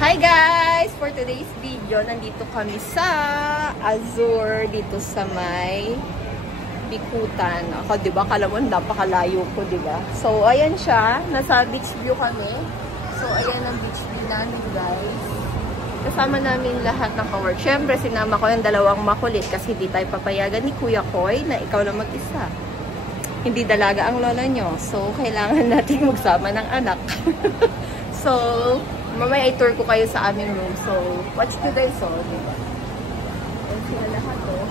Hi guys! For today's video, nandito kami sa Azure, dito sa may Bikutan. Ako, diba? Kala mo, napakalayo ko, diba? So, ayan siya. Nasa beach view kami. So, ayan ang beach view namin, guys. Kasama namin lahat ng kawork. Siyempre, sinama ko yung dalawang makulit kasi hindi tayo papayagan ni Kuya Koy na ikaw lang mag-isa. Hindi dalaga ang lola nyo. So, kailangan natin magsama ng anak. So, mamaya i-tour ko kayo sa aming room. So, watch ko guys, so, diba? Ayan sila lahat, oh.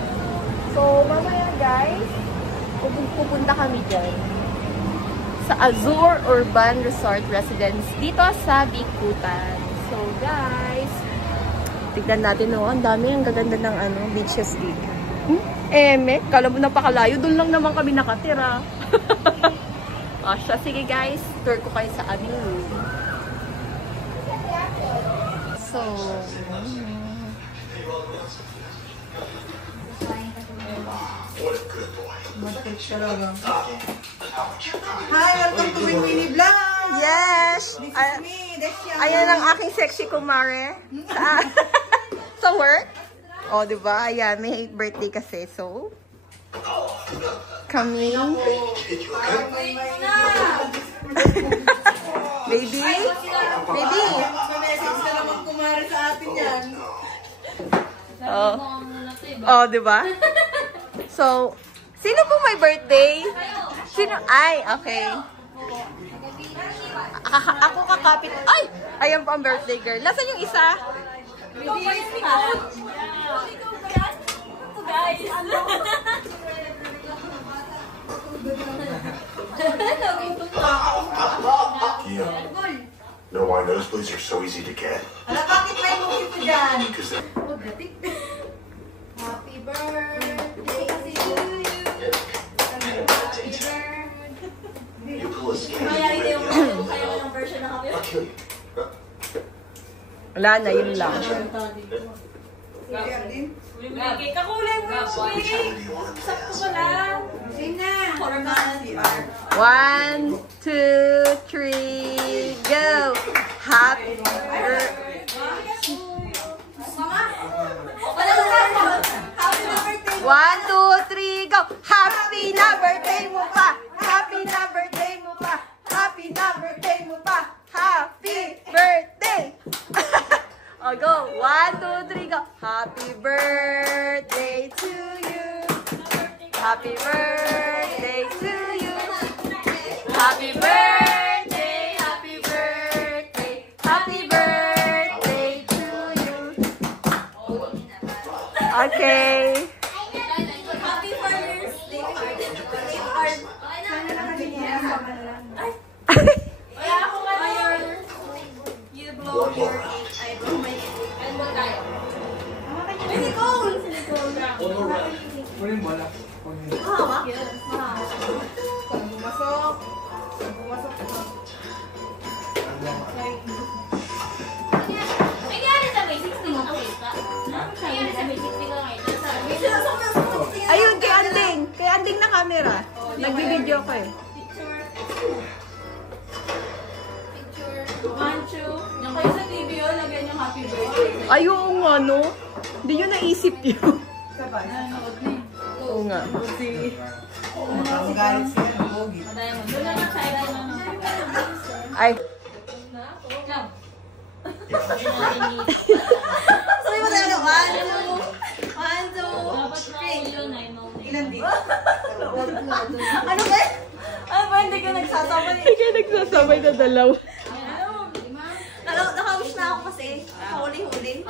So, mamaya guys, pupunta kami dyan sa Azure Urban Resort Residence dito sa Bikutan. So, guys, tignan natin, oh. Ang dami, ang gaganda ng beaches dito. Kala mo napakalayo. Doon lang naman kami nakatira. Siya. Sige guys, tour ko kayo sa aming room. So, Hi, welcome to Winnie Vlog. Yes! This is me, Desya. Ayan ang aking sexy kumare. Sa work. O, diba? Ayan, may birthday kasi. So, kami. Baby? Baby? Message na naman kumare sa atin yan. Oh, diba? So, sino po may birthday? Sino? Ay, okay. Ako kakapit. Ay! Ayan po ang birthday girl. Nasaan yung isa? Know why nosebleeds are so easy to get? Ala, bakit may mukit ko dyan? Because they're Happy birthday to you. Happy birthday. you pull a scan. I'll kill you. Wala na, yun lang. So which one do you want to ask? Sina? 1, 2, 3, go! Happy birthday! 1, 2, 3, go! Happy na birthday mo pa! Happy na birthday mo pa! Happy na birthday mo pa! Happy birthday! Oh, go! 1, 2, 3, go! Happy birthday to you! Happy birthday to you! Happy birthday! Happy birthday! Happy birthday to you! Okay! Happy Father's Day. You blow your I blow my and what tayo? Nicole! Hawak yun. Bumasok. Bumasok. Ay, gano'n sa may 16 mo nakita? Ay, sa may 16 lang ngayon. Ayun, kay Anding! Kay Anding na camera. Nagbibideo ko eh. Picture. 1, 2. Yung kayo sa TV yun, lagyan yung happy birthday. Ayun nga, no? Hindi nyo naisip yun. Sabay. Nanonood na eh. Oo nga. Ang galit siya ng bogi. Padayan mo. Doon lang sa ila na. Ay. Come. Sabi mo tayo, 1, 2, 3. Yun ay no. Ilan din? Ano ba? Ano ba? Hindi ka nagsasabay. Hindi ka nagsasabay na dalawa. Nakawish na ako kasi. Huli-huli.